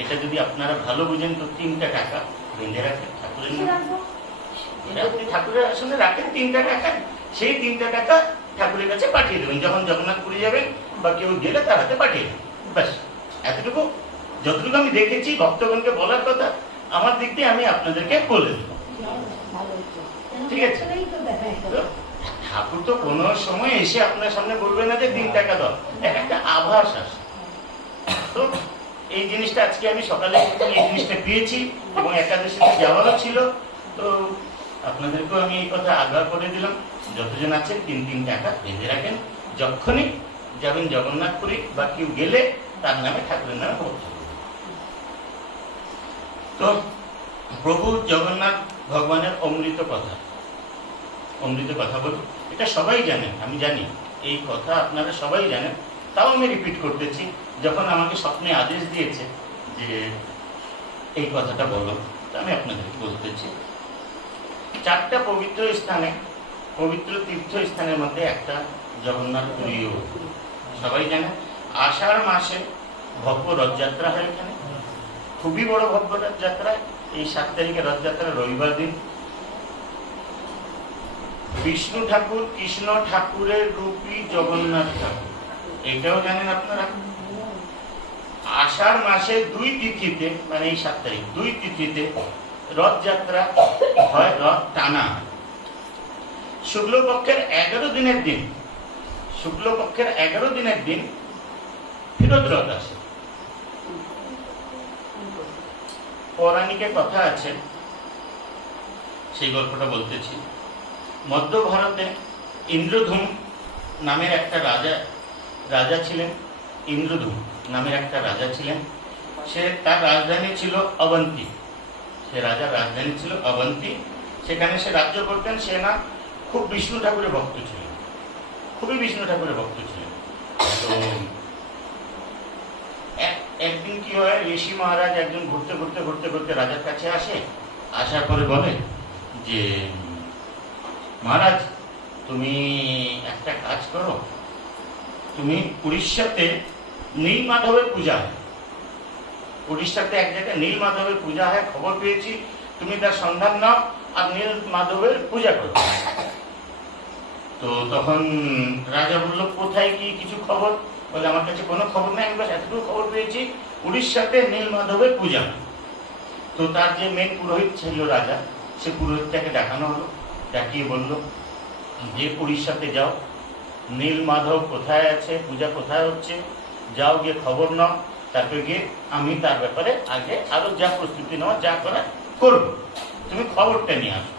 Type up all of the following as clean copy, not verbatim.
এটা যদি আপনারা ভালো বুঝেন তো 3টা টাকা বেঁধে রাখেন ঠাকুরের নামে। আপনি ঠাকুরের আসলে রাখেন 3টা টাকা, সেই 3টা টাকা ঠাকুরের কাছে পাঠিয়ে দেবেন। যখন জগন্নাথপুরে যাবেন বা কেউ গেলে তার হাতে পাঠিয়ে দেবেন। ব্যাস এতটুকু, যতটুকু আমি দেখেছি ভক্তগণকে বলার কথা আমার দিক দিয়ে আমি আপনাদেরকে বলে দেব। ঠিক আছে? ঠাকুর তো কোনো সময় এসে আপনার সামনে বলবে না যে 3 টাকা দাও, একটা আভাস আসে। তো এই জিনিসটা আজকে আমি সকালে এই জিনিসটা পেয়েছি এবং একাদশীতে যাওয়ারও ছিল। তো আপনাদেরকেও আমি এই কথা আগ্রহ করে দিলাম, যতজন আছে 3 টাকা বেঁধে রাখেন। যখনই যাবেন জগন্নাথপুরী বা কেউ গেলে তার নামে ঠাকুরের নামে ভক্ত। তো প্রভু জগন্নাথ ভগবানের অমৃত কথা বলুন, এটা সবাই জানেন, আমি জানি এই কথা আপনারা সবাই জানেন, তাও আমি রিপিট করতেছি। যখন আমাকে স্বপ্নে আদেশ দিয়েছে যে এই কথাটা বলো, তা আমি আপনাদেরকে বলতেছি। 4টা পবিত্র স্থানে, পবিত্র তীর্থস্থানের মধ্যে একটা জগন্নাথপুরীও। সবাই জানেন আষাঢ় মাসে ভব্য রথযাত্রা হয় এখানে, খুবই বড় ভব্য রথযাত্রা। এই 7 তারিখে রথযাত্রা, রবিবার দিন। বিষ্ণু ঠাকুর কৃষ্ণ ঠাকুরের রূপী জগন্নাথ ঠাকুর, এটাও জানেন আপনারা। আষাঢ় মাসে 2 তিথিতে, মানে এই 7 তারিখ 2 তিথিতে রথযাত্রা হয়, রথ টানা। শুক্লপক্ষের 11 দিনের দিন, শুক্লপক্ষের 11 দিনের দিন ফেরত রথ আসে। পৌরাণিকের কথা আছে, সেই গল্পটা বলতেছি। মধ্য ভারতে ইন্দ্রধূম নামের একটা রাজা ছিলেন। ইন্দ্রধূম নামের একটা রাজা ছিলেন। সে, তার রাজধানী ছিল অবন্তী। সে রাজার রাজধানী ছিল অবন্তী। সেখানে সে রাজ্য করতেন। সে না খুব বিষ্ণু ঠাকুরের ভক্ত ছিলেন, খুবই বিষ্ণু ঠাকুরের ভক্ত ছিলেন। তো একদিন কি হয়, ঋষি মহারাজ একজন ঘুরতে ঘুরতে ঘুরতে ঘুরতে রাজার কাছে আসে। আসার পরে বলে যে মহারাজ, তুমি একটা কাজ করো, তুমি উড়িষ্যাতে নীল মাধবের পূজা হয়, উড়িষ্যাতে এক জায়গায় নীল মাধবের পূজা হয়, খবর পেয়েছি, তুমি তার সন্ধান নাও আর নীল মাধবের পূজা করো। তো তখন রাজা বলল, কোথায় কি কিছু খবর? বলে, আমার কাছে কোনো খবর নেই, আমি বাস এতটুকু খবর পেয়েছি উড়িষ্যাতে নীল মাধবের পূজা। তো তার যে মেন পুরোহিত ছিল রাজা, সে পুরোহিতটাকে দেখানো হলো। ডাকিয়ে বলল যে উড়িষ্যাতে যাও, নীল মাধব কোথায় আছে, পূজা কোথায় হচ্ছে, যাও গিয়ে খবর নাও, তারপরে গিয়ে আমি তার ব্যাপারে আগে আরো যা প্রস্তুতি নেওয়া যা করা করব, তুমি খবরটা নিয়ে আসো।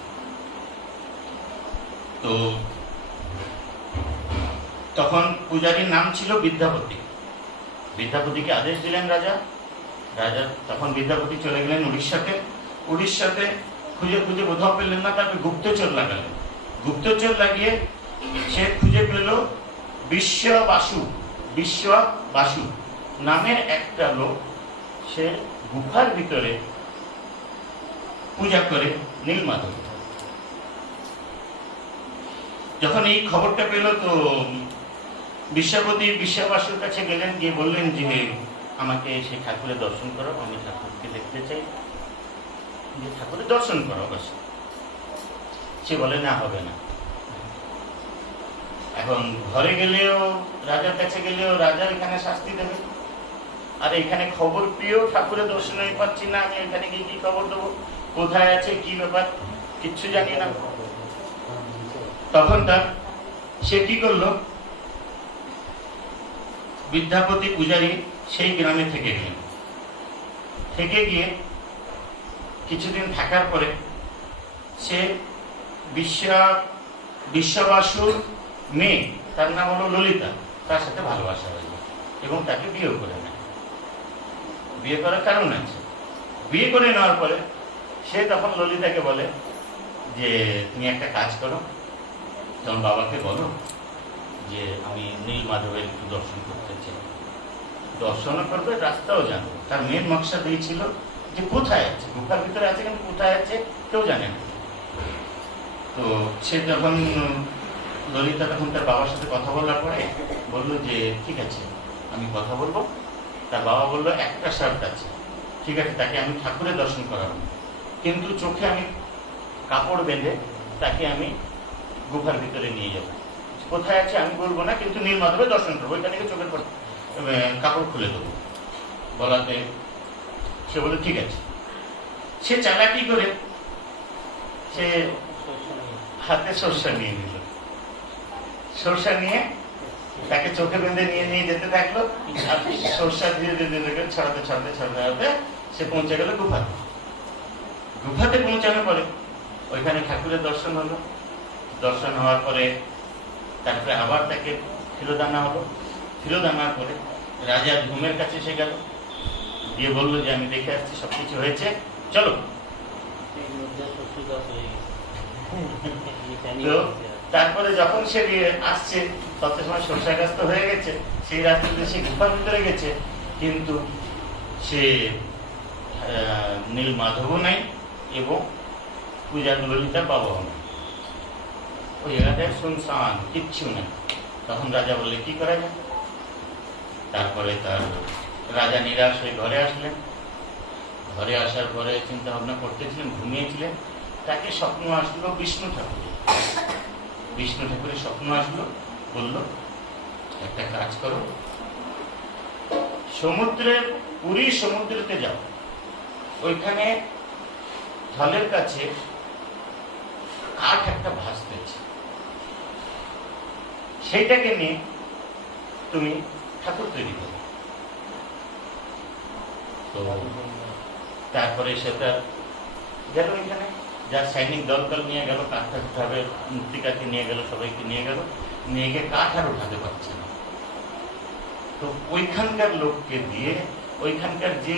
তো তখন পূজারীর নাম ছিল বিদ্যাপতি। বিদ্যাপতিকে আদেশ দিলেন রাজা। রাজা তখন বিদ্যাপতি চলে গেলেন উড়িষ্যাতে। উড়িষ্যাতে খুঁজে খুঁজে কোথাও পেলেন না, তারপরে গুপ্তচর লাগালেন। গুপ্তচর লাগিয়ে সে খুঁজে পেল বিশ্বাবাসু নামের একটা লোক। সে গুহার ভিতরে পূজা করে নীল মাধব। যখন এই খবরটা পেল তো বিশ্বাপতি বিশ্বাবাসুর কাছে গেলেন, গিয়ে বললেন যে আমাকে সেই ঠাকুরের দর্শন করো, আমি ঠাকুরকে দেখতে চাই, যে ঠাকুরের দর্শন করো অবশ্য। সে বলে, না, হবে না। এখন ঘরে গেলেও, রাজার কাছে গেলেও রাজা এখানে শাস্তি দেবে, আর এখানে খবর পেয়েও ঠাকুরের দর্শন আমি পাচ্ছি না, আমি এখানে গিয়ে কি খবর দেবো, কোথায় আছে কি ব্যাপার কিচ্ছু জানি না। তখন তার সে কি করলো, বিদ্যাপতি পূজারী সেই গ্রামে থেকে গেলেন। থেকে গিয়ে কিছুদিন থাকার পরে সে বিশ্বাবাসুর মেয়ে, তার নাম হলো ললিতা, তার সাথে ভালোবাসা হয়ে যায় এবং তাকে বিয়ে করে নেয়। বিয়ে করার কারণ আছে। বিয়ে করে নেওয়ার পরে সে তখন ললিতাকে বলে যে তুমি একটা কাজ করো, তোমার বাবাকে বলো যে আমি নীল মাধবের একটু দর্শন করতে চাই। দর্শনও করবে, রাস্তাও জানবে। তার মেন মকসদ এই ছিল যে কোথায় আছে, গুহার ভিতরে আছে কিন্তু কোথায় আছে কেউ জানে না। তো সে যখন ললিতা তখন তার বাবার সাথে কথা বলার পরে বললো যে ঠিক আছে আমি কথা বলবো। তার বাবা বললো একটা শর্ত আছে, ঠিক আছে, তাকে আমি ঠাকুরের দর্শন করাবো, কিন্তু চোখে আমি কাপড় বেঁধে তাকে আমি গুফার ভিতরে নিয়ে যাবো। কোথায় আছে আমি বলবো না, কিন্তু নীলমাধবে দর্শন করবো, ওইখানে চোখের কাপড় খুলে দেবো। বলাতে সে বলে ঠিক আছে। সে চালাকি করে সে হাতে সরষা নিয়ে নিল, সরষা নিয়ে তাকে চোখে বেঁধে নিয়ে নিয়ে যেতে থাকলো। আর সরষা ধীরে ধীরে ধীরে ছড়াতে ছড়াতে ছড়াতে সে পৌঁছে গেল গুফাতে। গুফাতে পৌঁছানোর পরে ওইখানে ঠাকুরের দর্শন হলো। দর্শন হওয়ার পরে তারপরে আবার তাকে ফেরত আনা হলো। ফেরত আনার পরে রাজা ধূমের কাছে এসে গেল, দিয়ে বললো যে আমি দেখে আসছি সবকিছু হয়েছে, চলো। তো তারপরে যখন সে আসছে তত সময় সরষাগ্রস্ত হয়ে গেছে। সেই রাত্রিতে সে গুফার ভিতরে গেছে, কিন্তু সে নীলমাধবও নাই এবং পূজা ললিতার বাবাও নেই। ওই এলাকায় শুনশান, কিচ্ছু নেই। তখন রাজা বললে কি করা যায়? তারপরে তার রাজা নিরাশ হয়ে ঘরে আসলেন। ঘরে আসার পরে চিন্তা ভাবনা করতেছিলেন, ঘুমিয়েছিলেন। তাকে স্বপ্ন আসলো বিষ্ণু ঠাকুরের। বিষ্ণু ঠাকুরের স্বপ্ন আসলো, বলল একটা কাজ করো, সমুদ্রের পুরী সমুদ্রেতে যাও, ওইখানে ঢলের কাছে কাঠ একটা ভাসতেছে, সেইটাকে নিয়ে তুমি ঠাকুর তৈরি করো। তো তারপরে সেটা গেল, এখানে যার সৈনিক দল নিয়ে গেল, কাঠ থাকতে হবে, মূর্তিকাকে নিয়ে গেল, সবাইকে নিয়ে গেল, নিয়ে গিয়ে কাঠ আর উঠাতে পারছে না। তো ওইখানকার লোককে দিয়ে, ওইখানকার যে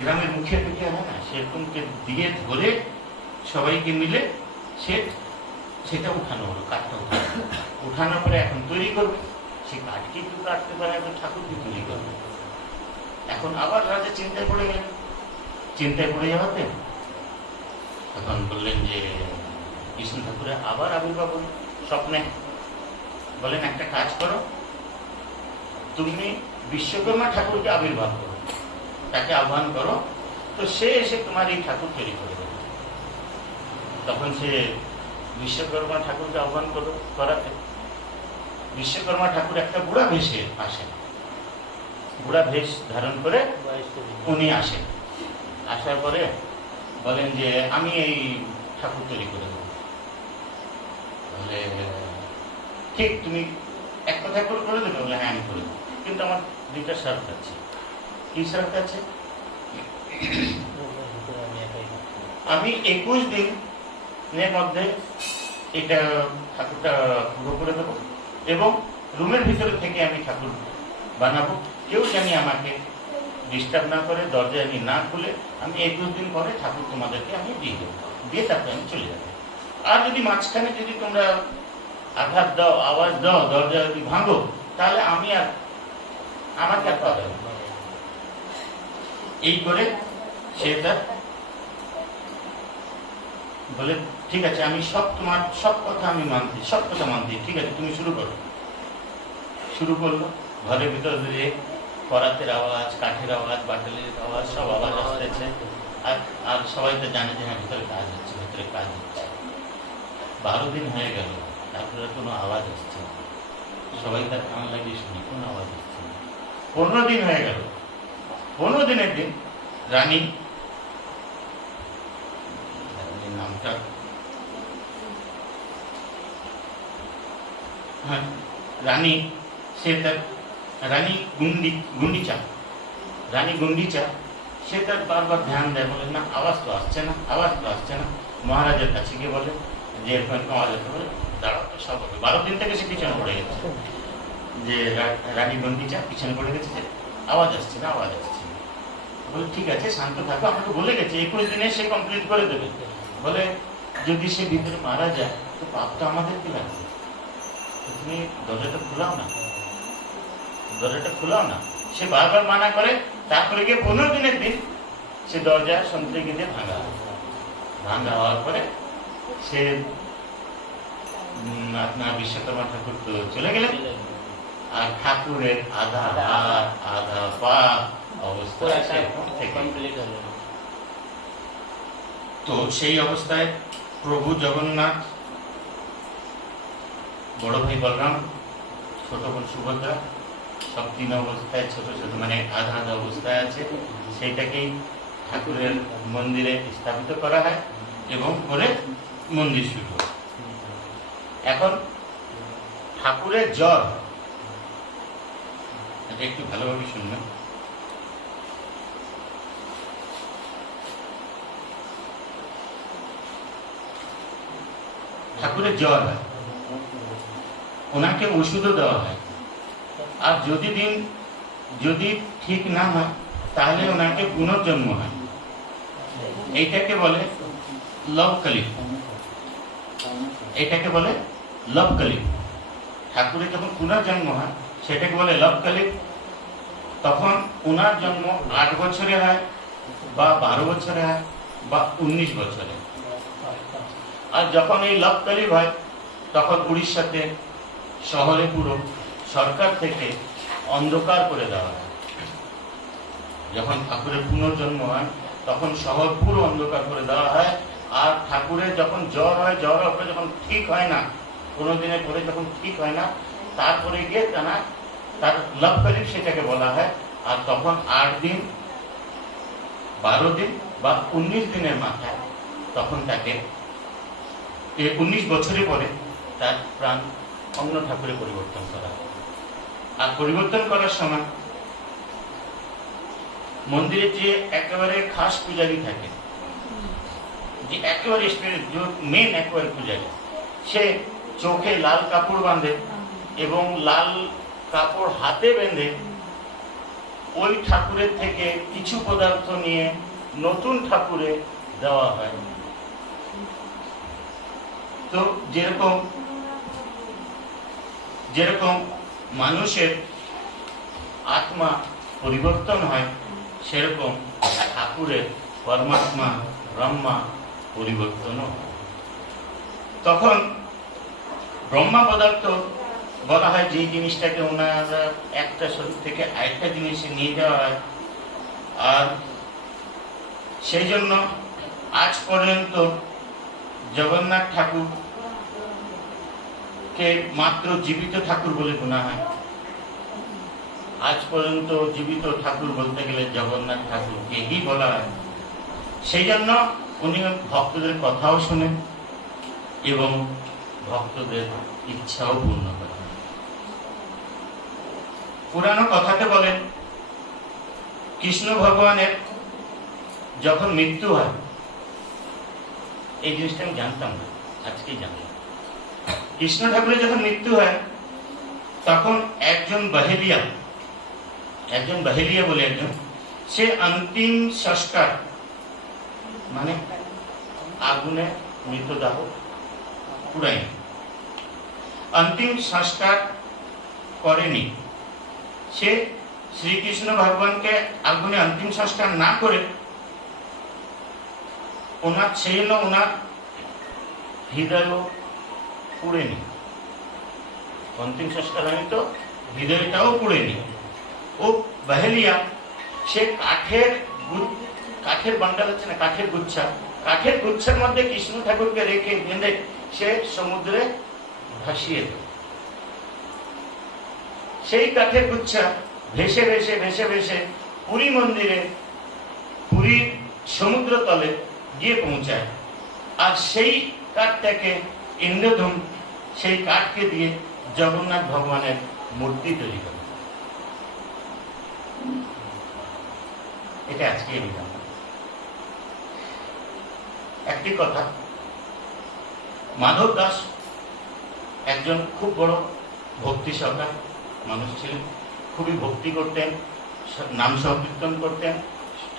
গ্রামের মুখে মুখে হয় না, সেরকমকে দিয়ে ধরে সবাইকে মিলে সেটা উঠানো হলো, কাঠটা উঠানো। উঠানোর পরে এখন তৈরি করবে। সে কাঠ কি একটু কাটতে পারে, এখন ঠাকুর কি তৈরি করবে। এখন আবার রাজা চিন্তায় পড়ে গেলেন। চিন্তায় পড়ে যাওয়াতে তখন বললেন যে বিষ্ণু ঠাকুরের আবার আবির্ভাব হল স্বপ্নে। বলেন একটা কাজ করো, তুমি বিশ্বকর্মা ঠাকুরকে আবির্ভাব করো, তাকে আহ্বান করো, তো সে এসে তোমার এই ঠাকুর তৈরি করে দেবে। তখন সে বিশ্বকর্মা ঠাকুরকে আহ্বান করাতে বিশ্বকর্মা ঠাকুর একটা বুড়া ভেসে আসেন, বুড়া ভেষ ধারণ করে উনি আসেন। আসার পরে বলেন যে আমি এই ঠাকুর তৈরি করে দেবো। বলে ঠিক, তুমি এক কথা করে দেবে? বলে হ্যাঁ আমি করে দেবো, কিন্তু আমার দুইটা শর্ত আছে। কি শর্ত আছে? আমি 21 দিনের মধ্যে এটা ঠাকুরটা পুরো করে দেবো এবং রুমের ভিতরে থেকে আমি ঠাকুর বানাবো, কেউ জানি আমাকে ডিস্টার্ব না করে, দরজা আমি না খুলে, আমি 21 দিন পরে ঠাকুর তোমাদেরকে আমি দিয়ে দেবো, দিয়ে তারপরে আমি চলে যাবো। আর যদি মাঝখানে যদি তোমরা আঘাত দাও, আওয়াজ দাও, দরজা যদি ভাঙো, তাহলে আমাকে আর পাবে না। এই করে সে তার বলে ঠিক আছে, আমি তোমার সব কথা আমি মানছি, সব কথা মানছি, ঠিক আছে তুমি শুরু করো। শুরু করলো। ঘরের ভিতরে দিয়ে করাতের আওয়াজ, কাঠের আওয়াজ, বাটালের আওয়াজ, সব আওয়াজ আসতেছে। আর সবাই তো জানে যে হ্যাঁ ভিতরে কাজ হচ্ছে, ভিতরে কাজ হচ্ছে। 12 দিন হয়ে গেল, তারপরে কোনো আওয়াজ আসছে না। সবাই তার কান লাগিয়ে শুনি, কোনো আওয়াজ আসছে না। 15 দিন হয়ে গেল। 15 দিনের দিন রানী, নামটা হ্যাঁ রানী, সে তার রানী গুন্ডিচা, রানী গুন্ডিচা, সে তার বারবার ধ্যান দেয়, বলে না আওয়াজ তো আসছে না, আওয়াজ তো আসছে না। মহারাজের কাছে গিয়ে বলে যে এরকম আওয়াজ আসতে বলে দাঁড়াও তো সব হবে। 12 দিন থেকে সে পিছনে পড়ে গেছে, যে রানী গুন্ডিচা পিছনে পড়ে গেছে, যে আওয়াজ আসছে না, আওয়াজ আসছে না। বলে ঠিক আছে শান্ত থাকো, আমাকে বলে গেছে 21 দিনে সে কমপ্লিট করে দেবে। বলে যদি সে ভিতরে মারা যায় তো পাপ তো আমাদের কি লাগবে, তুমি দরজাটা খোলাও না, দরজাটা খোলাও না। সে বারবার মানা করে। তারপরে গিয়ে 15 দিনের দিন সে দরজা সন্ত্রে গিয়ে ভাঙা হওয়ার পরে সে আপনার বিশ্বকর্মা ঠাকুর তো চলে গেলেন। আর ঠাকুরের আধা হাত, আধা পা, অবস্থা পুরাটা আছে এখন থেকে। কমপ্লিট হলো। তো সেই অবস্থায় প্রভু জগন্নাথ, বড় ভাই বলরাম, ছোট বোন সুভদ্রা সব তিন অবস্থায় ছোট ছোট মানে আধা আধা অবস্থায় আছে। সেইটাকেই ঠাকুরের মন্দিরে স্থাপিত করা হয় এবং করে মন্দির শুরু হয়। এখন ঠাকুরের জ্বর, এটা একটু ভালোভাবে শুনবেন। ঠাকুরের জ্বর হয়, ওনাকে ওষুধও দেওয়া হয়, আর যদি ঠিক না হয় তাহলে ওনাকে পুনর্জন্ম হয়। এইটাকে বলে লবকালি, এটাকে বলে লবকালি। ঠাকুরের যখন পুনর্জন্ম হয় সেটাকে বলে লবকালি। তখন ওনার জন্ম 8 বছরে হয় বা 12 বছরে হয় বা 19 বছরে। আর যখন এই লবকালি হয় তখন উড়িষ্যাতে শহরে পুরো সরকার থেকে অন্ধকার করে দেওয়া হয়। যখন ঠাকুরের পুনর্জন্ম হয় তখন শহর পুরো অন্ধকার করে দেওয়া হয়। আর ঠাকুরের যখন জ্বর হয়, জ্বর হবে যখন ঠিক হয় না, 15 দিনের পরে যখন ঠিক হয় না, তারপরে গিয়ে তার লবকালি সেটাকে বলা হয়। আর তখন 8 দিন, 12 দিন বা 19 দিনের মাথায় তখন তাকে 19 বছরে পরে তার প্রাণ অন্য ঠাকুরে পরিবর্তন করা হয়। আর পরিবর্তন করার সময় মন্দিরে যে একেবারে খাস পূজারী থাকে, যে একেবারে মেন একেবারে পূজারী, সে চোখে লাল কাপড় বাঁধে এবং লাল কাপড় হাতে বেঁধে ওই ঠাকুরের থেকে কিছু পদার্থ নিয়ে নতুন ঠাকুরে দেওয়া হয়। তো যেরকম মানুষের আত্মা পরিবর্তন হয়, সেরকম ঠাকুরের পরমাত্মা ব্রহ্মা পরিবর্তনও হয়। তখন ব্রহ্মা পদার্থ বলা হয় যে জিনিসটাকে ওনারা একটা শরীর থেকে আরেকটা জিনিসে নিয়ে যাওয়া হয়। আর সেই জন্য আজ পর্যন্ত জগন্নাথ ঠাকুরকে মাত্র জীবিত ঠাকুর বলে গোনা হয়। আজ পর্যন্ত জীবিত ঠাকুর বলতে গেলে জগন্নাথ ঠাকুরকেই বলা হয়। সেই জন্য উনি ভক্তদের কথাও শোনেন এবং ভক্তদের ইচ্ছাও পূর্ণ করেন। পুরানো কথাতে বলেন, কৃষ্ণ ভগবানের যখন মৃত্যু হয়, এই জিনিসটা আমি জানতাম না, আজকেই জানলাম। কৃষ্ণ ঠাকুরের যখন মৃত্যু হয় তখন একজন বাহেলিয়া বলে একজন, সে অন্তিম সংস্কার মানে আগুনে মৃতদেহ পুড়ায়নি, অন্তিম সংস্কার করেনি। সে শ্রীকৃষ্ণ ভগবানকে আগুনে অন্তিম সংস্কার না করে সেই জন্য ওনার হৃদয়ও পুড়েনি। অন্তিম সংস্কার হয়নি তো হৃদয়টাও পুড়েনি। ও বাহেলিয়া সে কাঠের বান্ডাল আছে না, কাঠের গুচ্ছার মধ্যে কৃষ্ণ ঠাকুরকে রেখে বেঁধে সে সমুদ্রে ভাসিয়ে দেয়। সেই কাঠের গুচ্ছা ভেসে ভেসে ভেসে ভেসে পুরী মন্দিরে, পুরীর সমুদ্র তলে গিয়ে পৌঁছায়। আর সেই কাঠটাকে ইন্দ্রধূম, সেই কাঠকে দিয়ে জগন্নাথ ভগবানের মূর্তি তৈরি করে। এটা আজকে বিধান। একটি কথা, মাধব দাস একজন খুব বড় ভক্তি সহকার মানুষ ছিলেন, খুবই ভক্তি করতেন, নাম সংকীর্তন করতেন,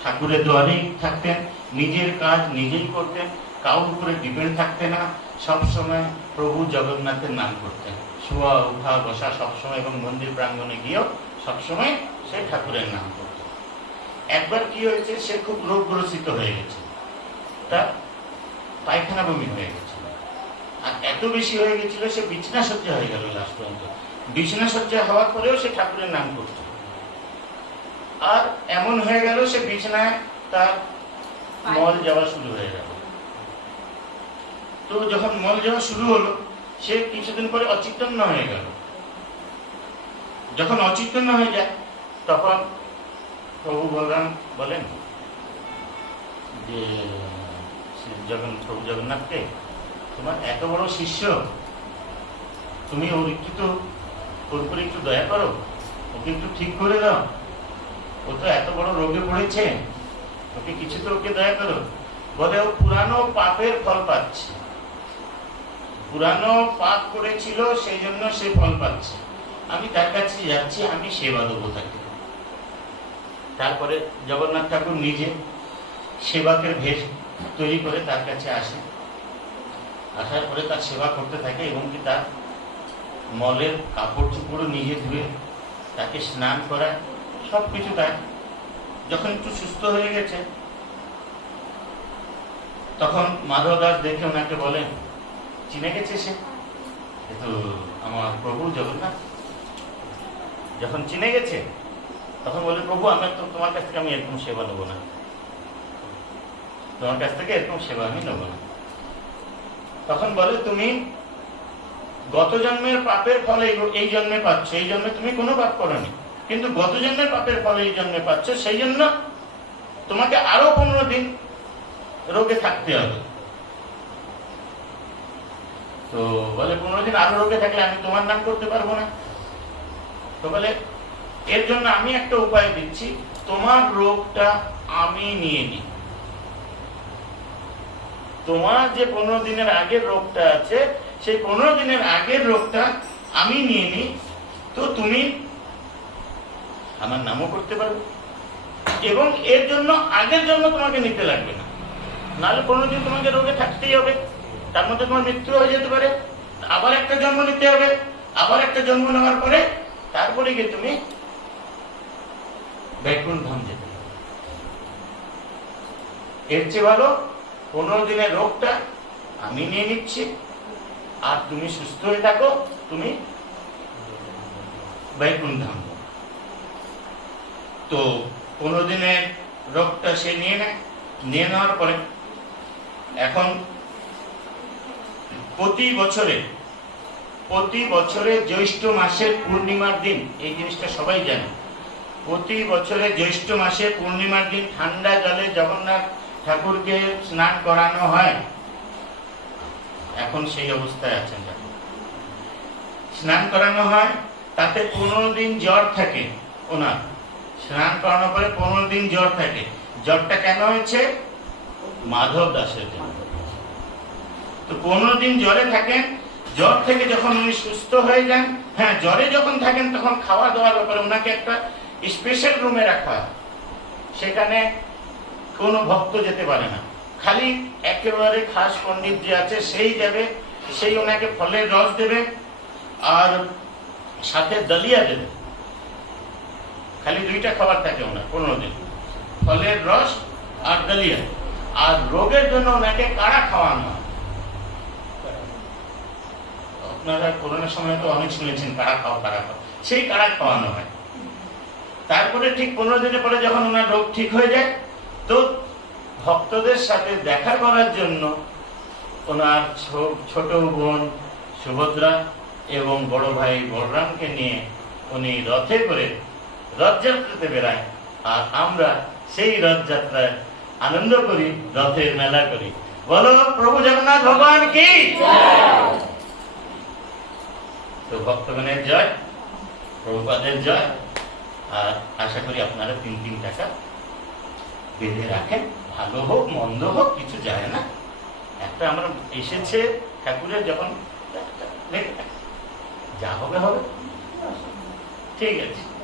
ঠাকুরের দ্বারেই থাকতেন, নিজের কাজ নিজেই করতেন, কারোর উপরে ডিপেন্ড থাকতেন না, সবসময় প্রভু জগন্নাথের নাম করতেন, শোয়া উঠা বসা সবসময়, এবং মন্দির প্রাঙ্গণে গিয়েও সবসময় সে ঠাকুরের নাম করতেন। একবার কি হয়েছে, সে খুব রোগগ্রস্ত হয়ে গেছে, তার পায়খানা বমি হয়ে গেছিল, আর এত বেশি হয়ে গেছিল সে বিছনা শয্যা হয়ে গেল। লাস্ট পর্যন্ত বিছনা শয্যা হওয়ার পরেও সে ঠাকুরের নাম করত। আর এমন হয়ে গেল সে বিছানায় তার মল যাওয়া শুরু হয়ে গেল। তো যখন মল যাওয়া শুরু হলো, সে কিছুদিন পরে অচৈতন্য হয়ে গেল। যখন অচৈতন্য হয়ে যায়, তখন প্রভু বলরাম বলেন যে প্রভু জগন্নাথকে, তোমার এত বড় শিষ্য, তুমি ওর উপরে একটু দয়া করো, ওকে একটু ঠিক করে দাও, ও তো এত বড় রোগে পড়েছে, ওকে কিছু তো ওকে দয়া করো। বলে ও পুরানো পাপের ফল পাচ্ছে, পুরানো পাপ করেছিল সেই জন্য সে ফল পাচ্ছে, আমি তার কাছে যাচ্ছি, আমি সেবা দেবো তাকে। তারপরে জগন্নাথ ঠাকুর নিজে সেবকের ভেষ তৈরি করে তার কাছে আসে, আসার পরে তার সেবা করতে থাকে এবং কি তার মলের কাপড় চোপড়ও নিজে ধুয়ে তাকে স্নান করায়, সবকিছু তার। যখন একটু সুস্থ হয়ে গেছে, তখন মাধব দাস দেখে ওনাকে বলেন, চিনে গেছে সে, এ তো আমার প্রভু জগন্নাথ। যখন চিনে গেছে, তখন বলে, প্রভু আমি তো তোমার কাছ থেকে আমি এরকম সেবা নেবো না, তোমার কাছ থেকে এরকম সেবা আমি নেবো না। তখন বলে, তুমি গত জন্মের পাপের ফলে এই জন্মে পাচ্ছ, এই জন্মে তুমি কোনো পাপ করোনি, কিন্তু গত জন্মের পাপের ফলে এই জন্মে পাচ্ছ, সেই জন্য তোমাকে আরো 15 দিন রোগে থাকতে হবে। তো বলে, 15 দিন আরো রোগে থাকলে আমি তোমার নাম করতে পারবো না। তো বলে, এর জন্য আমি একটা উপায় দিচ্ছি, তোমার রোগটা আমি নিয়ে নিই। তোমার যে 15 দিনের আগের রোগটা আছে, সেই 15 দিনের আগের রোগটা আমি নিয়ে নিই, তো তুমি আমার নামও করতে পারবে, এবং এর জন্য আগের জন্য তোমাকে নিতে লাগবে না। নাহলে 15 দিন তোমাকে রোগে থাকতেই হবে, তার মধ্যে তোমার মৃত্যু হয়ে যেতে পারে, আবার একটা জন্ম নিতে হবে, আবার একটা জন্ম নেওয়ার পরে তারপরে গিয়ে তুমি বৈকুণ্ঠ ধাম যেতে হবে। এর চেয়ে ভালো 15 দিনের রোগটা আমি নিয়ে নিচ্ছি, আর তুমি সুস্থ হয়ে থাকো, তুমি বৈকুণ্ঠ ধাম। তো 15 দিনের রোগটা সে নিয়ে নেয়। নিয়ে নেওয়ার পরে এখন প্রতি বছরে জ্যৈষ্ঠ মাসের পূর্ণিমার দিন, এই জিনিসটা সবাই জানে, প্রতি বছরে জ্যৈষ্ঠ মাসে পূর্ণিমার দিন ঠান্ডা জলে জগন্নাথ ঠাকুরকে স্নান করানো হয়। এখন সেই অবস্থায় আছেন, স্নান করানো হয়, তাতে 15 দিন জ্বর থাকে ওনার। স্নান করানোর পরে 15 দিন জ্বর থাকে। জ্বরটা কেন হয়েছে? মাধব দাসের জন্য। তো 15 দিন জ্বরে থাকেন, জ্বর থেকে যখন উনি সুস্থ হয়ে যান, হ্যাঁ, জ্বরে যখন থাকেন তখন খাওয়া দাওয়ার ব্যাপারে ওনাকে একটা স্পেশাল রুমে রাখা হয়, সেখানে কোনো ভক্ত যেতে পারে না, খালি একেবারে খাস পণ্ডিত যে আছে সেই যাবে, সেই ওনাকে ফলের রস দেবে আর সাথে দলিয়া দেবে। খালি 2টা খাবার থাকে ওনার 15 দিন, ফলের রস আর দলিয়া। আর রোগের জন্য ওনাকে কাড়া খাওয়ানো হয়। আপনারা করোনার সময় তো অনেক শুনেছেন, কাড়া খাও, সেই কাড়া খাওয়ানো হয়। তারপরে ঠিক 15 দিনের পরে যখন ওনার রোগ ঠিক হয়ে যায়, তো ভক্তদের সাথে দেখা করার জন্য ওনার ছোট বোন সুভদ্রা এবং বড় ভাই বলরামকে নিয়ে উনি রথে করে রথযাত্রাতে বেড়ায়, আর আমরা সেই রথযাত্রায় আনন্দ করি, রথের মেলা করি। বলো প্রভু জগন্নাথ ভগবান কি। তো ভক্তগণের জয়, প্রভুপাদের জয়। আর আশা করি আপনারা 3 টাকা বেঁধে রাখেন, ভালো হোক মন্দ হোক কিছু যায় না, একটা আমরা এসেছে ঠাকুরের যখন যা হবে হবে, ঠিক আছে।